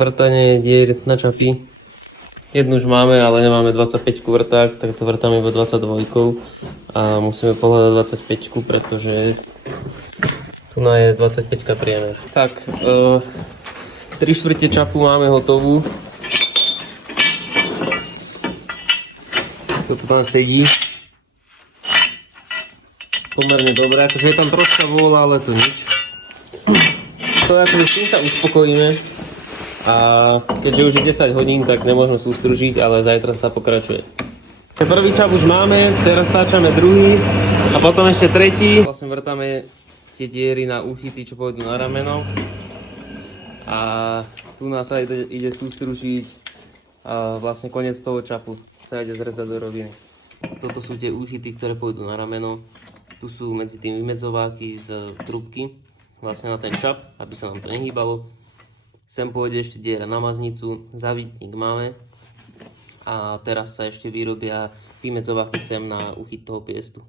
Vrtanie dier na čapy. Jednu už máme, ale nemáme 25 vrták, tak to vrtáme iba 22 a musíme pohľadať 25, pretože tu je 25 priemer. Tak, 3/4 čapu máme hotovú. Toto tam sedí. Pomerne dobre, akože je tam troška vôľa, ale to nič. To akože s tým sa uspokojíme. A keďže už je 10 hodín, tak nemôžeme sústružiť, ale zajtra sa pokračuje. Prvý čap už máme, teraz stáčame druhý a potom ešte tretí. Vlastne vrtáme tie diery na úchyty, čo pôjdu na rameno. A tu nás sa ide sústružiť a vlastne koniec toho čapu sa ide zrezať do roviny. Toto sú tie úchyty, ktoré pôjdu na rameno. Tu sú medzi tým vymedzováky z trúbky, vlastne na ten čap, aby sa nám to nehýbalo. Sem pôjde ešte diera na maznicu, zavítnik máme a teraz sa ešte vyrobia vymedzováky sem na úchyt toho piestu.